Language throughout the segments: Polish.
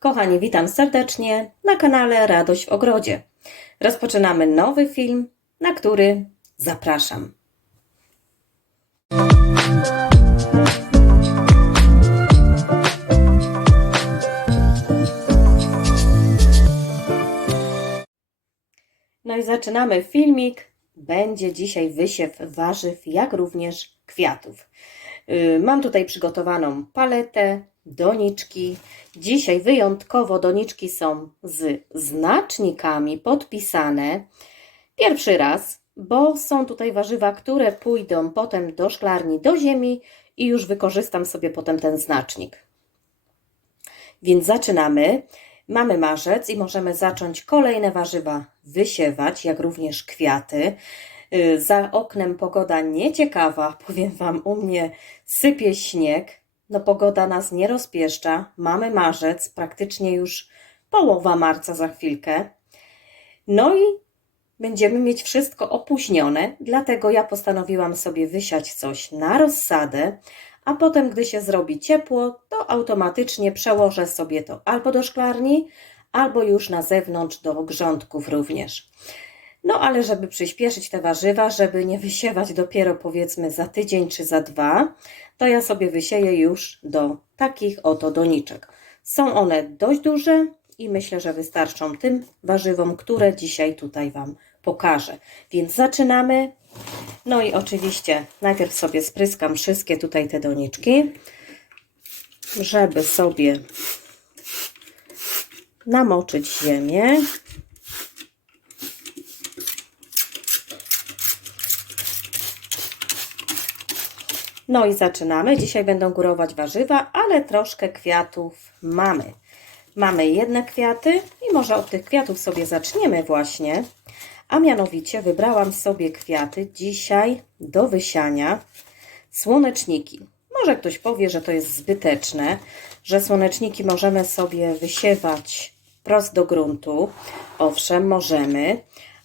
Kochani, witam serdecznie na kanale Radość w Ogrodzie. Rozpoczynamy nowy film, na który zapraszam. No i zaczynamy filmik. Będzie dzisiaj wysiew warzyw, jak również kwiatów. Yy, Mam tutaj przygotowaną paletę, doniczki. Dzisiaj wyjątkowo doniczki są z znacznikami podpisane. Pierwszy raz, bo są tutaj warzywa, które pójdą potem do szklarni, do ziemi i już wykorzystam sobie potem ten znacznik. Więc zaczynamy. Mamy marzec i możemy zacząć kolejne warzywa wysiewać, jak również kwiaty. Yy, Za oknem pogoda nieciekawa, powiem Wam, u mnie sypie śnieg. No pogoda nas nie rozpieszcza. Mamy marzec, praktycznie już połowa marca za chwilkę. No i będziemy mieć wszystko opóźnione, dlatego ja postanowiłam sobie wysiać coś na rozsadę, a potem, gdy się zrobi ciepło, to automatycznie przełożę sobie to albo do szklarni, albo już na zewnątrz do grządków również. No ale żeby przyspieszyć te warzywa, żeby nie wysiewać dopiero powiedzmy za tydzień czy za dwa, to ja sobie wysieję już do takich oto doniczek. Są one dość duże i myślę, że wystarczą tym warzywom, które dzisiaj tutaj Wam pokażę. Więc zaczynamy. No i oczywiście najpierw sobie spryskam wszystkie tutaj te doniczki, żeby sobie namoczyć ziemię. No i zaczynamy. Dzisiaj będą górować warzywa, ale troszkę kwiatów mamy. Mamy jedne kwiaty i może od tych kwiatów sobie zaczniemy właśnie. A mianowicie wybrałam sobie kwiaty dzisiaj do wysiania. Słoneczniki. Może ktoś powie, że to jest zbyteczne, że słoneczniki możemy sobie wysiewać prost do gruntu. Owszem, możemy,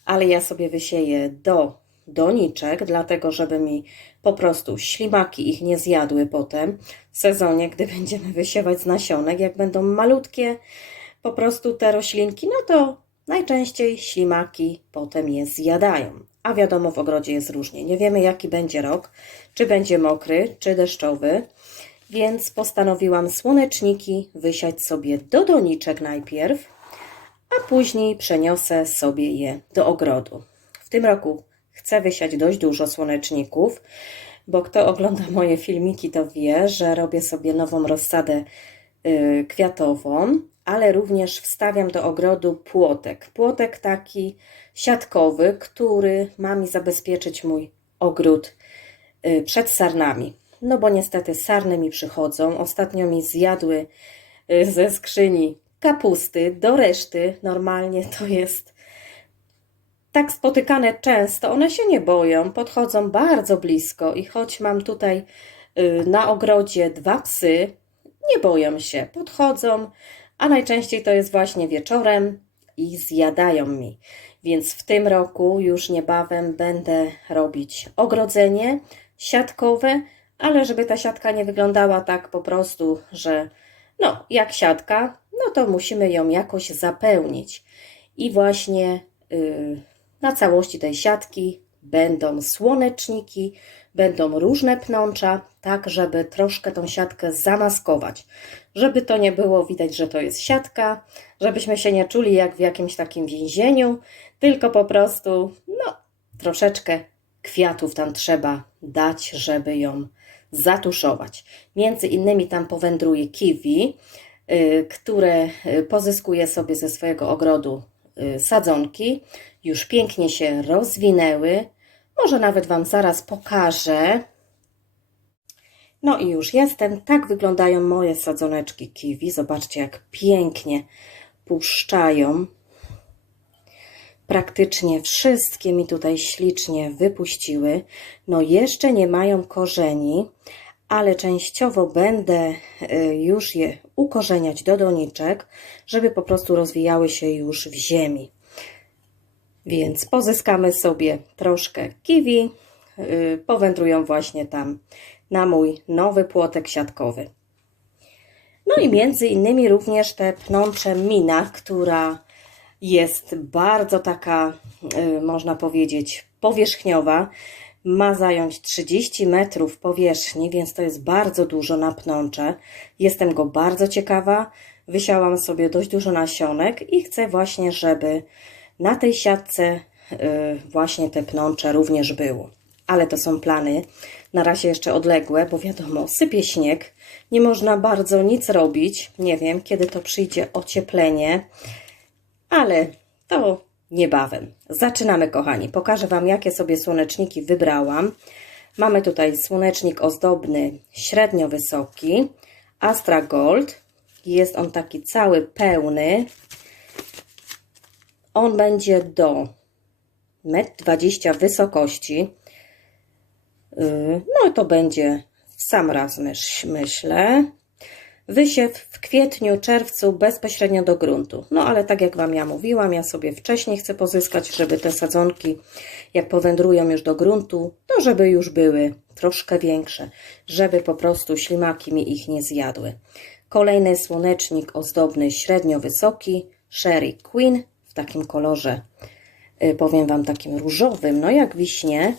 ale ja sobie wysieję do doniczek, dlatego żeby mi po prostu ślimaki ich nie zjadły potem w sezonie, gdy będziemy wysiewać z nasionek. Jak będą malutkie po prostu te roślinki, no to najczęściej ślimaki potem je zjadają. A wiadomo, w ogrodzie jest różnie. Nie wiemy, jaki będzie rok, czy będzie mokry, czy deszczowy, więc postanowiłam słoneczniki wysiać sobie do doniczek najpierw, a później przeniosę sobie je do ogrodu. W tym roku chcę wysiać dość dużo słoneczników, bo kto ogląda moje filmiki, to wie, że robię sobie nową rozsadę y, kwiatową, ale również wstawiam do ogrodu płotek. Płotek taki siatkowy, który ma mi zabezpieczyć mój ogród y, przed sarnami. No bo niestety sarny mi przychodzą. Ostatnio mi zjadły y, ze skrzyni kapusty do reszty. Normalnie to jest tak spotykane często, one się nie boją, podchodzą bardzo blisko i choć mam tutaj y, na ogrodzie dwa psy, nie boją się, podchodzą, a najczęściej to jest właśnie wieczorem i zjadają mi. Więc w tym roku już niebawem będę robić ogrodzenie siatkowe, ale żeby ta siatka nie wyglądała tak po prostu, że no jak siatka, no to musimy ją jakoś zapełnić. I właśnie yy, na całości tej siatki będą słoneczniki, będą różne pnącza, tak żeby troszkę tą siatkę zamaskować. Żeby to nie było widać, że to jest siatka, żebyśmy się nie czuli jak w jakimś takim więzieniu, tylko po prostu, no, troszeczkę kwiatów tam trzeba dać, żeby ją zatuszować. Między innymi tam powędruje kiwi, y, które y, pozyskuje sobie ze swojego ogrodu y, sadzonki. Już pięknie się rozwinęły. Może nawet Wam zaraz pokażę. No i już jestem. Tak wyglądają moje sadzoneczki kiwi. Zobaczcie, jak pięknie puszczają. Praktycznie wszystkie mi tutaj ślicznie wypuściły. No jeszcze nie mają korzeni, ale częściowo będę y, już je ukorzeniać do doniczek, żeby po prostu rozwijały się już w ziemi. Więc pozyskamy sobie troszkę kiwi, yy, powędrują właśnie tam na mój nowy płotek siatkowy. No i między innymi również te pnącze mina, która jest bardzo taka, y, można powiedzieć, powierzchniowa. Ma zająć 30 metrów powierzchni, więc to jest bardzo dużo na pnącze. Jestem go bardzo ciekawa. Wysiałam sobie dość dużo nasionek i chcę właśnie, żeby na tej siatce y, właśnie te pnącze również było. Ale to są plany na razie jeszcze odległe, bo wiadomo, sypie śnieg, nie można bardzo nic robić. Nie wiem, kiedy to przyjdzie ocieplenie, ale to niebawem. Zaczynamy, kochani. Pokażę Wam, jakie sobie słoneczniki wybrałam. Mamy tutaj słonecznik ozdobny, średnio wysoki, Astra Gold. Jest on taki cały pełny. On będzie do 1,20 m wysokości. Yy, No to będzie sam raz, myśl, myślę. Wysiew w kwietniu, czerwcu bezpośrednio do gruntu. No ale tak jak Wam ja mówiłam, ja sobie wcześniej chcę pozyskać, żeby te sadzonki, jak powędrują już do gruntu, to żeby już były troszkę większe, żeby po prostu ślimaki mi ich nie zjadły. Kolejny słonecznik ozdobny, średnio wysoki, Sherry Queen takim kolorze, y, powiem Wam, takim różowym, no jak wiśnie.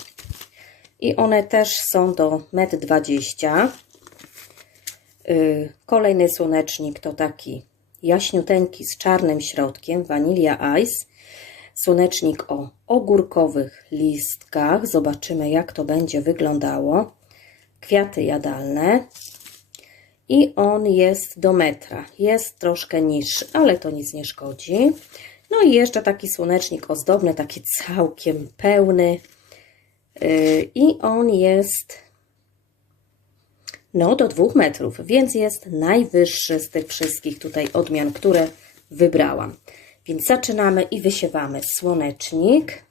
I one też są do 1,20 m. Y, Kolejny słonecznik to taki jaśniuteńki z czarnym środkiem, Vanilla Ice. Słonecznik o ogórkowych listkach. Zobaczymy, jak to będzie wyglądało. Kwiaty jadalne. I on jest do metra. Jest troszkę niższy, ale to nic nie szkodzi. No i jeszcze taki słonecznik ozdobny, taki całkiem pełny. Yy, I on jest no do dwóch metrów, więc jest najwyższy z tych wszystkich tutaj odmian, które wybrałam. Więc zaczynamy i wysiewamy słonecznik.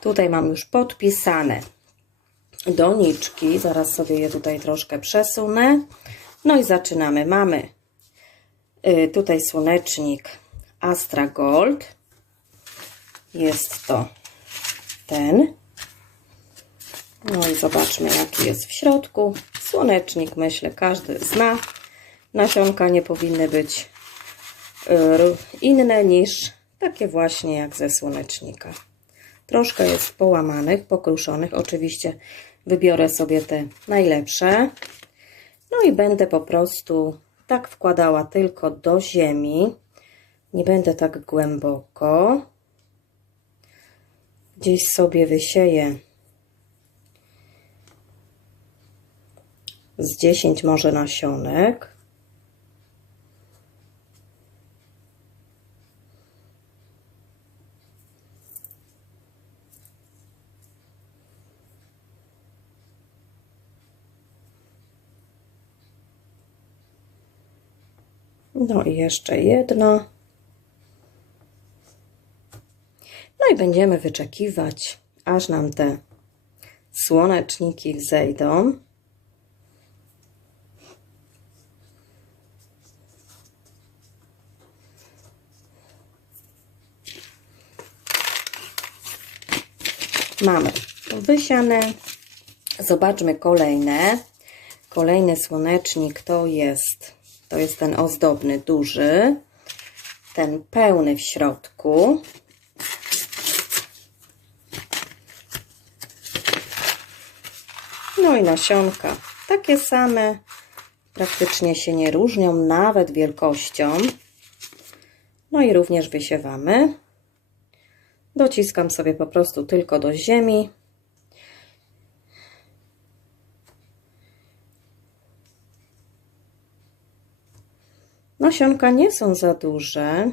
Tutaj mam już podpisane doniczki. Zaraz sobie je tutaj troszkę przesunę. No i zaczynamy. Mamy y, tutaj słonecznik Astra Gold. Jest to ten. No i zobaczmy, jaki jest w środku. Słonecznik, myślę, każdy zna. Nasionka nie powinny być y, inne niż takie właśnie jak ze słonecznika. Troszkę jest połamanych, pokruszonych. Oczywiście wybiorę sobie te najlepsze. No i będę po prostu tak wkładała tylko do ziemi. Nie będę tak głęboko. Gdzieś sobie wysieję z 10 może nasionek. No i jeszcze jedno. No i będziemy wyczekiwać, aż nam te słoneczniki wzejdą. Mamy wysiane. Zobaczmy kolejne. Kolejny słonecznik to jest, to jest ten ozdobny, duży. Ten pełny w środku. No i nasionka takie same. Praktycznie się nie różnią, nawet wielkością. No i również wysiewamy. Dociskam sobie po prostu tylko do ziemi. Nasionka nie są za duże.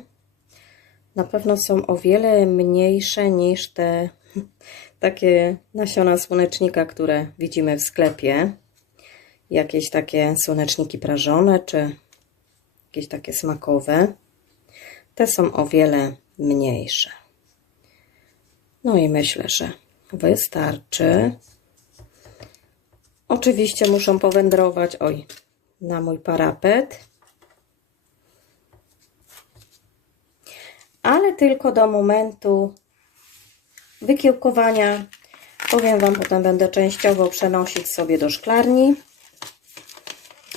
Na pewno są o wiele mniejsze niż te takie nasiona słonecznika, które widzimy w sklepie. Jakieś takie słoneczniki prażone, czy jakieś takie smakowe. Te są o wiele mniejsze. No i myślę, że wystarczy. Oczywiście muszą powędrować, oj, na mój parapet. Ale tylko do momentu wykiełkowania, Powiem Wam, potem będę częściowo przenosić sobie do szklarni,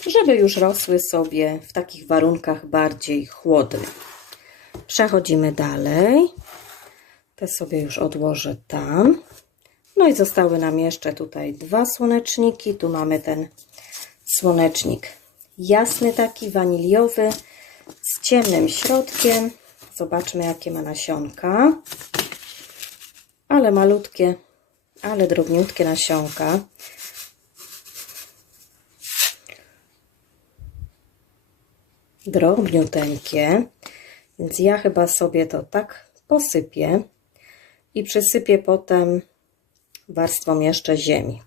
żeby już rosły sobie w takich warunkach bardziej chłodnych. Przechodzimy dalej. Te sobie już odłożę tam. No i zostały nam jeszcze tutaj dwa słoneczniki. Tu mamy ten słonecznik jasny taki, waniliowy, z ciemnym środkiem. Zobaczmy, jakie ma nasionka. Ale malutkie, ale drobniutkie nasionka. Drobniuteńkie. Więc ja chyba sobie to tak posypię i przysypię potem warstwą jeszcze ziemi.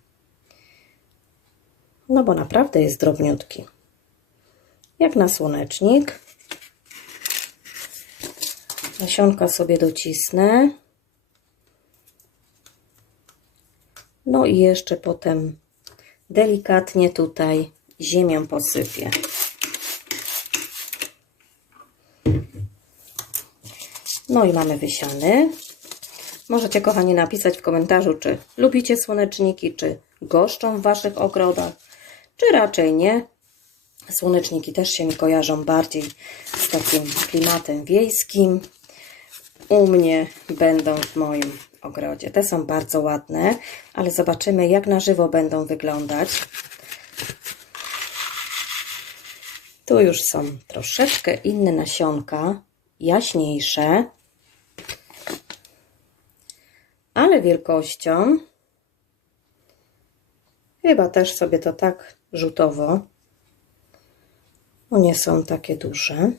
No bo naprawdę jest drobniutki. Jak na słonecznik. Nasionka sobie docisnę. No i jeszcze potem delikatnie tutaj ziemią posypię. No i mamy wysiany. Możecie, kochani, napisać w komentarzu, czy lubicie słoneczniki, czy goszczą w Waszych ogrodach, czy raczej nie. Słoneczniki też się mi kojarzą bardziej z takim klimatem wiejskim. U mnie będą w moim ogrodzie. Te są bardzo ładne, ale zobaczymy, jak na żywo będą wyglądać. Tu już są troszeczkę inne nasionka, jaśniejsze, ale wielkością chyba też sobie to tak rzutowo. One są takie duże.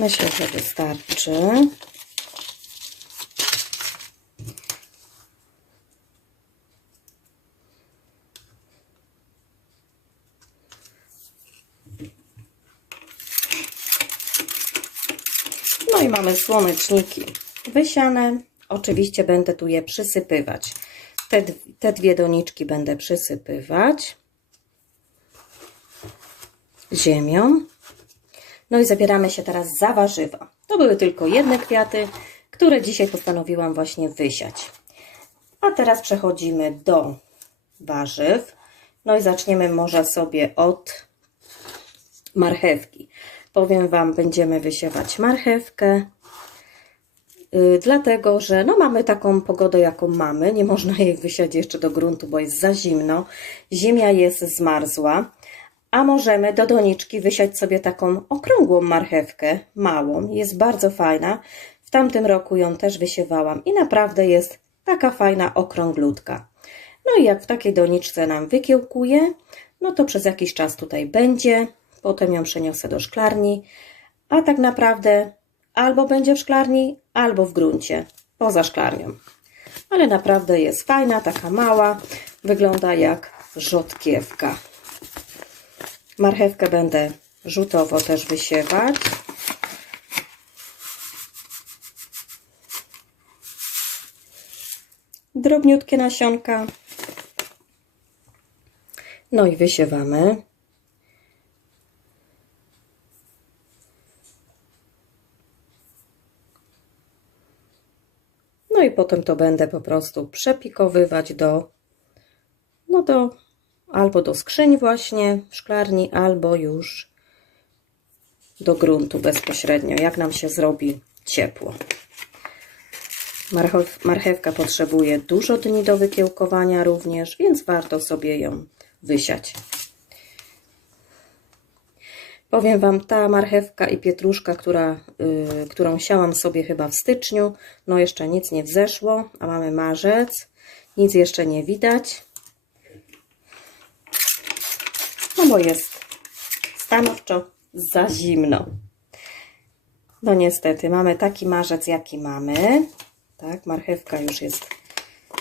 Myślę, że wystarczy. No i mamy słoneczniki wysiane. Oczywiście będę tu je przysypywać. Te, te dwie doniczki będę przysypywać ziemią. No i zabieramy się teraz za warzywa. To były tylko jedne kwiaty, które dzisiaj postanowiłam właśnie wysiać. A teraz przechodzimy do warzyw. No i zaczniemy może sobie od marchewki. Powiem Wam, będziemy wysiewać marchewkę, yy, dlatego że no, mamy taką pogodę, jaką mamy. Nie można jej wysiać jeszcze do gruntu, bo jest za zimno. Ziemia jest zmarzła. A możemy do doniczki wysiać sobie taką okrągłą marchewkę, małą. Jest bardzo fajna. W tamtym roku ją też wysiewałam i naprawdę jest taka fajna okrąglutka. No i jak w takiej doniczce nam wykiełkuje, no to przez jakiś czas tutaj będzie. Potem ją przeniosę do szklarni. A tak naprawdę albo będzie w szklarni, albo w gruncie, poza szklarnią. Ale naprawdę jest fajna, taka mała. Wygląda jak rzodkiewka. Marchewkę będę rzutowo też wysiewać. Drobniutkie nasionka. No i wysiewamy. No i potem to będę po prostu przepikowywać do, no do albo do skrzyń właśnie w szklarni, albo już do gruntu bezpośrednio, jak nam się zrobi ciepło. Marchew, marchewka potrzebuje dużo dni do wykiełkowania również, więc warto sobie ją wysiać. Powiem Wam, ta marchewka i pietruszka, która, yy, którą siałam sobie chyba w styczniu, no jeszcze nic nie wzeszło, a mamy marzec, nic jeszcze nie widać. No bo jest stanowczo za zimno. No niestety, mamy taki marzec, jaki mamy. Tak, marchewka już jest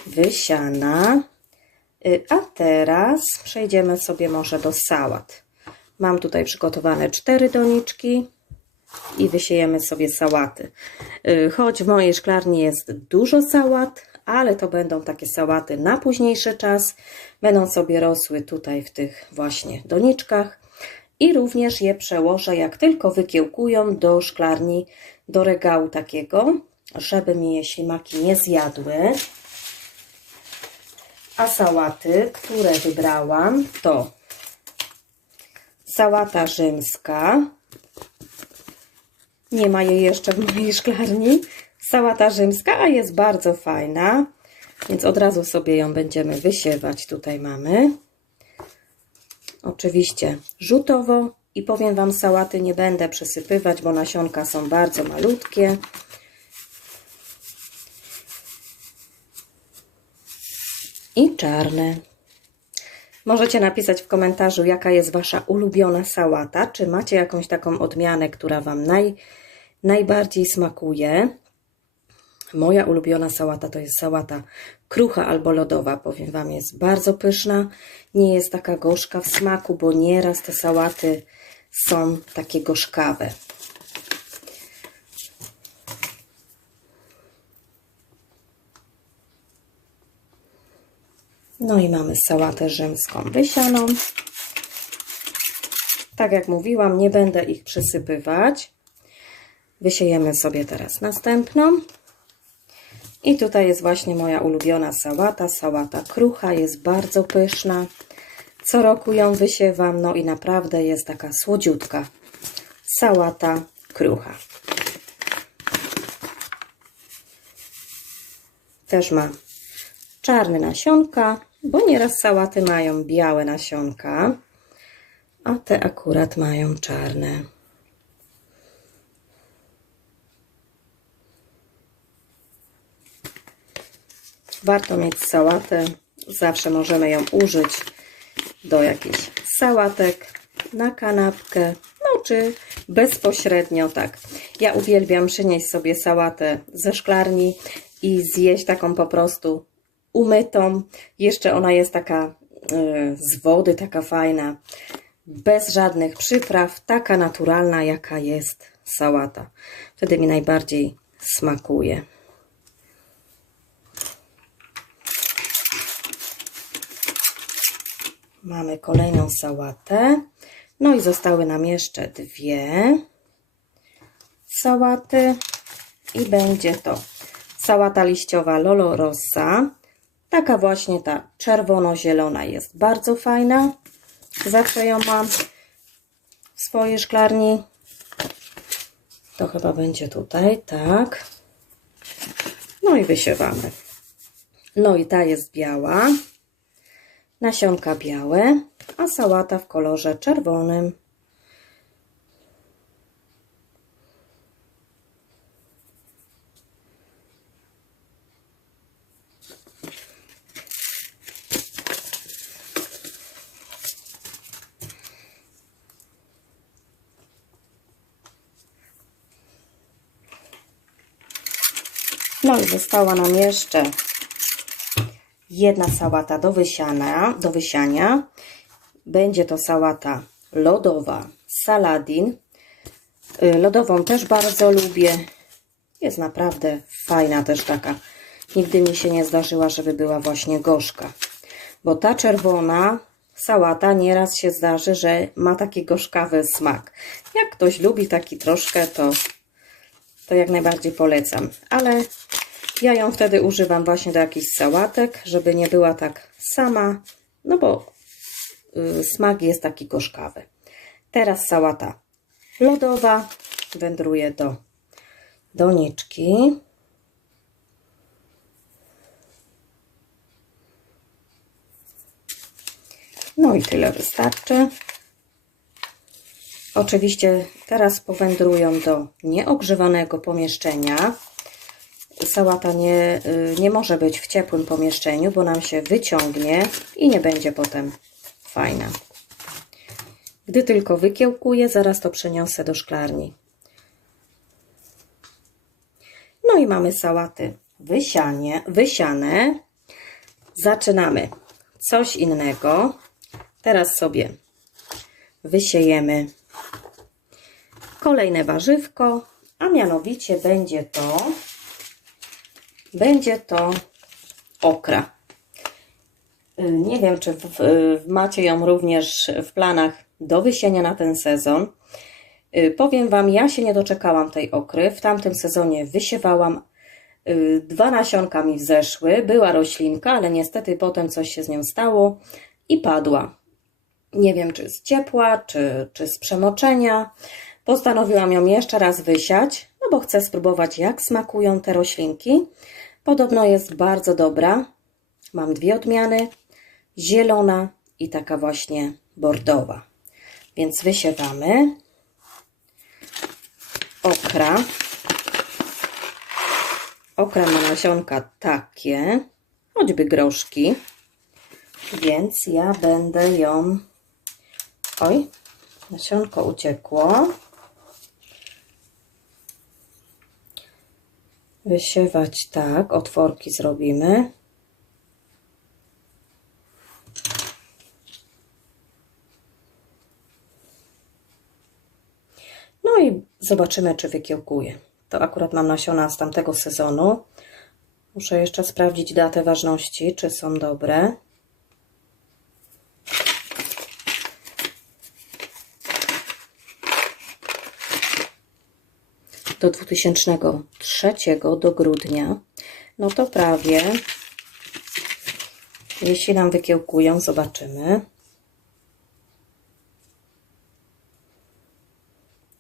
wysiana. Y, a teraz przejdziemy sobie może do sałat. Mam tutaj przygotowane cztery doniczki i wysiejemy sobie sałaty. Y, choć w mojej szklarni jest dużo sałat, ale to będą takie sałaty na późniejszy czas. Będą sobie rosły tutaj w tych właśnie doniczkach i również je przełożę, jak tylko wykiełkują, do szklarni, do regału takiego, żeby mi je ślimaki nie zjadły. A sałaty, które wybrałam, to sałata rzymska. Nie ma jej jeszcze w mojej szklarni. Sałata rzymska, a jest bardzo fajna, więc od razu sobie ją będziemy wysiewać. Tutaj mamy. Oczywiście rzutowo i powiem Wam, sałaty nie będę przesypywać, bo nasionka są bardzo malutkie. I czarne. Możecie napisać w komentarzu, jaka jest Wasza ulubiona sałata. Czy macie jakąś taką odmianę, która Wam naj, najbardziej smakuje? Moja ulubiona sałata to jest sałata krucha albo lodowa. Powiem Wam, jest bardzo pyszna. Nie jest taka gorzka w smaku, bo nieraz te sałaty są takie gorzkawe. No i mamy sałatę rzymską wysianą. Tak jak mówiłam, nie będę ich przysypywać. Wysiejemy sobie teraz następną. I tutaj jest właśnie moja ulubiona sałata, sałata krucha, jest bardzo pyszna. Co roku ją wysiewam, no i naprawdę jest taka słodziutka. Sałata krucha. Też ma czarne nasionka, bo nieraz sałaty mają białe nasionka, a te akurat mają czarne. Warto mieć sałatę, zawsze możemy ją użyć do jakichś sałatek, na kanapkę, no czy bezpośrednio tak. Ja uwielbiam przynieść sobie sałatę ze szklarni i zjeść taką po prostu umytą. Jeszcze ona jest taka y, z wody, taka fajna, bez żadnych przypraw, taka naturalna, jaka jest sałata. Wtedy mi najbardziej smakuje. Mamy kolejną sałatę. No i zostały nam jeszcze dwie sałaty. I będzie to sałata liściowa Lolo Rossa. Taka właśnie ta czerwono-zielona jest bardzo fajna. Zawsze ją mam w swojej szklarni. To chyba będzie tutaj, tak. No i wysiewamy. No i ta jest biała. Nasionka białe, a sałata w kolorze czerwonym. No i została nam jeszcze jedna sałata do wysiania, do wysiania. Będzie to sałata lodowa, saladin. Y, Lodową też bardzo lubię. Jest naprawdę fajna też taka. Nigdy mi się nie zdarzyła, żeby była właśnie gorzka. Bo ta czerwona sałata nieraz się zdarzy, że ma taki gorzkawy smak. Jak ktoś lubi taki troszkę, to, to jak najbardziej polecam. Ale ja ją wtedy używam właśnie do jakichś sałatek, żeby nie była tak sama, no bo y, smak jest taki gorzkawy. Teraz sałata lodowa wędruje do doniczki. No i tyle wystarczy. Oczywiście teraz powędrują do nieogrzewanego pomieszczenia sałata nie, y, nie może być w ciepłym pomieszczeniu, bo nam się wyciągnie i nie będzie potem fajna. Gdy tylko wykiełkuję, zaraz to przeniosę do szklarni. No i mamy sałaty wysianie, wysiane. Zaczynamy coś innego. Teraz sobie wysiejemy kolejne warzywko, a mianowicie będzie to będzie to okra. Y, Nie wiem, czy w, w, macie ją również w planach do wysienia na ten sezon. Y, Powiem Wam, ja się nie doczekałam tej okry. W tamtym sezonie wysiewałam. y, Dwa nasionka mi wzeszły. Była roślinka, ale niestety potem coś się z nią stało i padła. Nie wiem, czy z ciepła, czy, czy z przemoczenia. Postanowiłam ją jeszcze raz wysiać, bo chcę spróbować, jak smakują te roślinki. Podobno jest bardzo dobra. Mam dwie odmiany: zielona i taka właśnie bordowa. Więc wysiewamy okra. Okra ma nasionka takie, choćby groszki, więc ja będę ją. Oj, nasionko uciekło. Wysiewać tak, otworki zrobimy. No i zobaczymy, czy wykiełkuje. To akurat mam nasiona z tamtego sezonu. Muszę jeszcze sprawdzić datę ważności, czy są dobre. Do 2003 do grudnia. No to prawie. Jeśli nam wykiełkują, zobaczymy.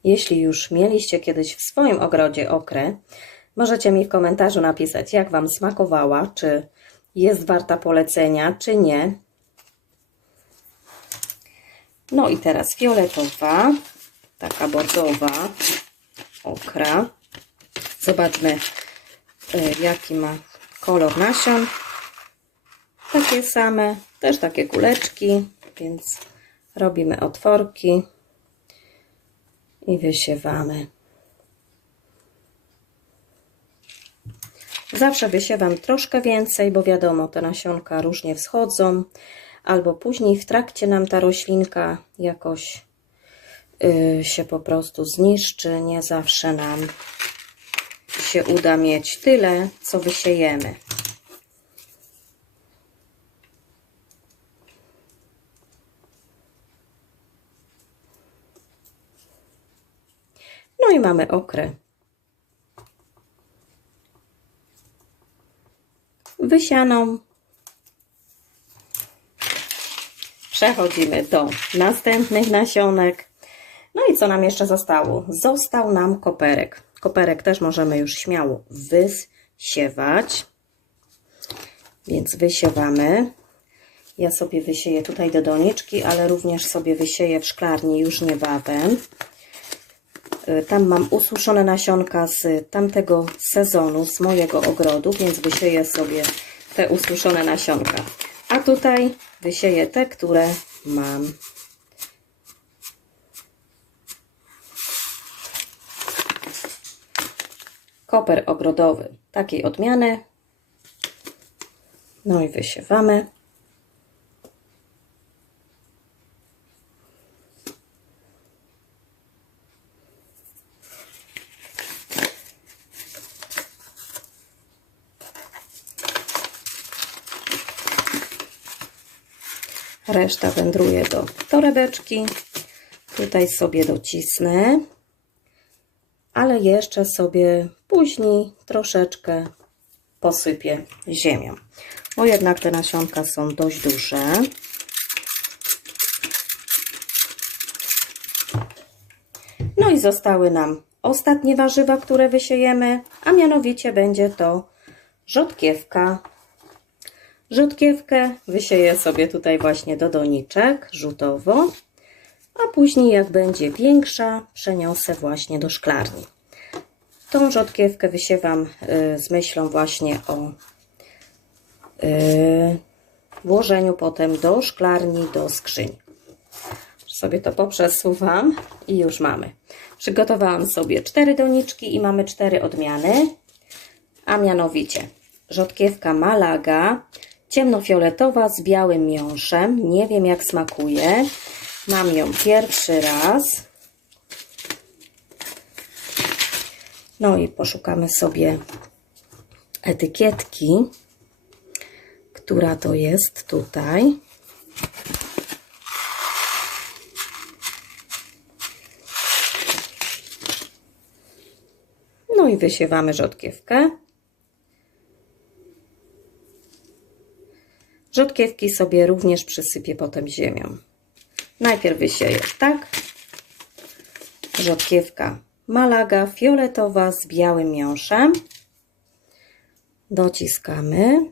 Jeśli już mieliście kiedyś w swoim ogrodzie okrę, możecie mi w komentarzu napisać, jak Wam smakowała, czy jest warta polecenia, czy nie. No i teraz fioletowa, taka bordowa okra. Zobaczmy, y, jaki ma kolor nasion. Takie same, też takie kuleczki, więc robimy otworki i wysiewamy. Zawsze wysiewam troszkę więcej, bo wiadomo, te nasionka różnie wschodzą, albo później w trakcie nam ta roślinka jakoś się po prostu zniszczy. Nie zawsze nam się uda mieć tyle, co wysiejemy. No i mamy okrę. Wysianą. Przechodzimy do następnych nasionek. I co nam jeszcze zostało? Został nam koperek. Koperek też możemy już śmiało wysiewać. Więc wysiewamy. Ja sobie wysieję tutaj do doniczki, ale również sobie wysieję w szklarni już niebawem. Tam mam ususzone nasionka z tamtego sezonu, z mojego ogrodu, więc wysieję sobie te ususzone nasionka. A tutaj wysieję te, które mam. Koper ogrodowy takiej odmiany. No i wysiewamy. Reszta wędruje do torebeczki. Tutaj sobie docisnę, ale jeszcze sobie później troszeczkę posypię ziemią. Bo jednak te nasionka są dość duże. No i zostały nam ostatnie warzywa, które wysiejemy, a mianowicie będzie to rzodkiewka. Rzutkiewkę wysieję sobie tutaj właśnie do doniczek rzutowo, a później jak będzie większa, przeniosę właśnie do szklarni. Tą rzodkiewkę wysiewam y, z myślą właśnie o y, włożeniu potem do szklarni, do skrzyni. Sobie to poprzesuwam i już mamy. Przygotowałam sobie cztery doniczki i mamy cztery odmiany, a mianowicie rzodkiewka Malaga, ciemnofioletowa z białym miąższem. Nie wiem jak smakuje. Mam ją pierwszy raz. No i poszukamy sobie etykietki. która to jest tutaj. No i wysiewamy rzodkiewkę. Rzodkiewki sobie również przysypię potem ziemią. Najpierw wysieję tak. Rzodkiewka malaga fioletowa z białym miąższem. Dociskamy.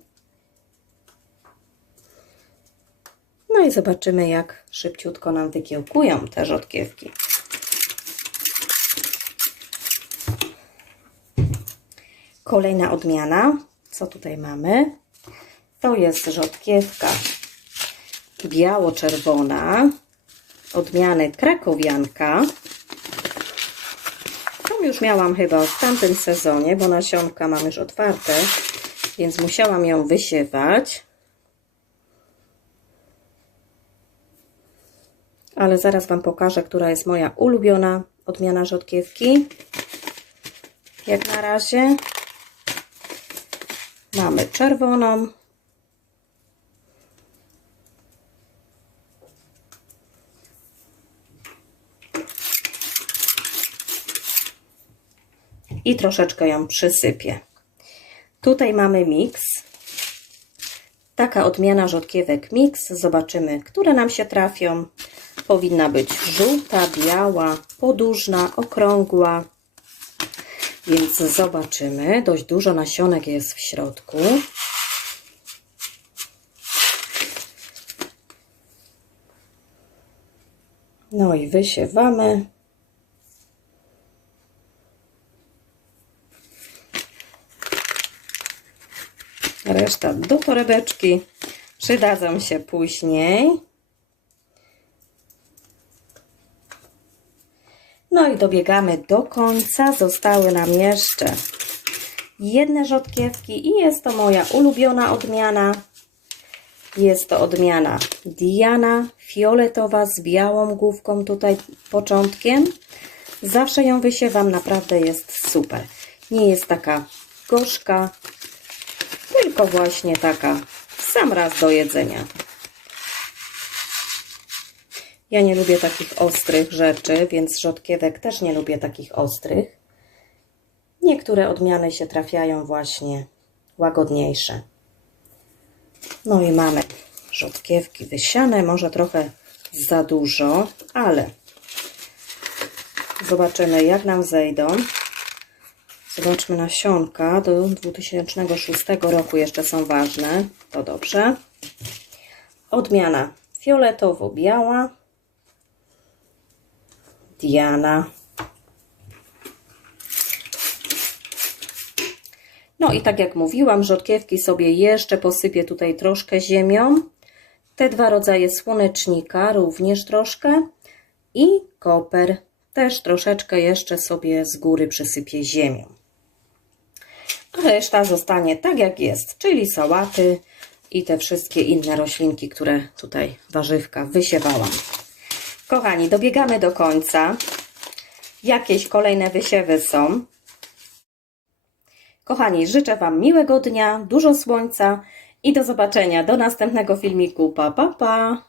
No i zobaczymy, jak szybciutko nam wykiełkują te rzodkiewki. Kolejna odmiana. Co tutaj mamy? To jest rzodkiewka biało-czerwona odmiany krakowianka. Już miałam chyba w tamtym sezonie, bo nasionka mam już otwarte, więc musiałam ją wysiewać. Ale zaraz Wam pokażę, która jest moja ulubiona odmiana rzodkiewki. Jak na razie mamy czerwoną, i troszeczkę ją przysypię. Tutaj mamy miks. Taka odmiana rzodkiewek miks. Zobaczymy, które nam się trafią. Powinna być żółta, biała, podłużna, okrągła. Więc zobaczymy. Dość dużo nasionek jest w środku. No i wysiewamy. Reszta do torebeczki. Przydadzą się później. No i dobiegamy do końca. Zostały nam jeszcze jedne rzodkiewki i jest to moja ulubiona odmiana. Jest to odmiana Diana, fioletowa z białą główką tutaj początkiem. Zawsze ją wysiewam, naprawdę jest super. Nie jest taka gorzka, tylko właśnie taka w sam raz do jedzenia. Ja nie lubię takich ostrych rzeczy, więc rzodkiewek też nie lubię takich ostrych. Niektóre odmiany się trafiają właśnie łagodniejsze. No i mamy rzodkiewki wysiane, może trochę za dużo, ale zobaczymy jak nam zejdą. Zobaczmy nasionka do 2006 roku jeszcze są ważne. To dobrze. Odmiana fioletowo-biała. Diana. No i tak jak mówiłam, rzodkiewki sobie jeszcze posypię tutaj troszkę ziemią. Te dwa rodzaje słonecznika również troszkę. I koper też troszeczkę jeszcze sobie z góry przysypię ziemią reszta zostanie tak jak jest, czyli sałaty i te wszystkie inne roślinki, które tutaj warzywka wysiewałam. Kochani, dobiegamy do końca. Jakieś kolejne wysiewy są. Kochani, życzę Wam miłego dnia, dużo słońca i do zobaczenia do następnego filmiku. Pa, pa, pa!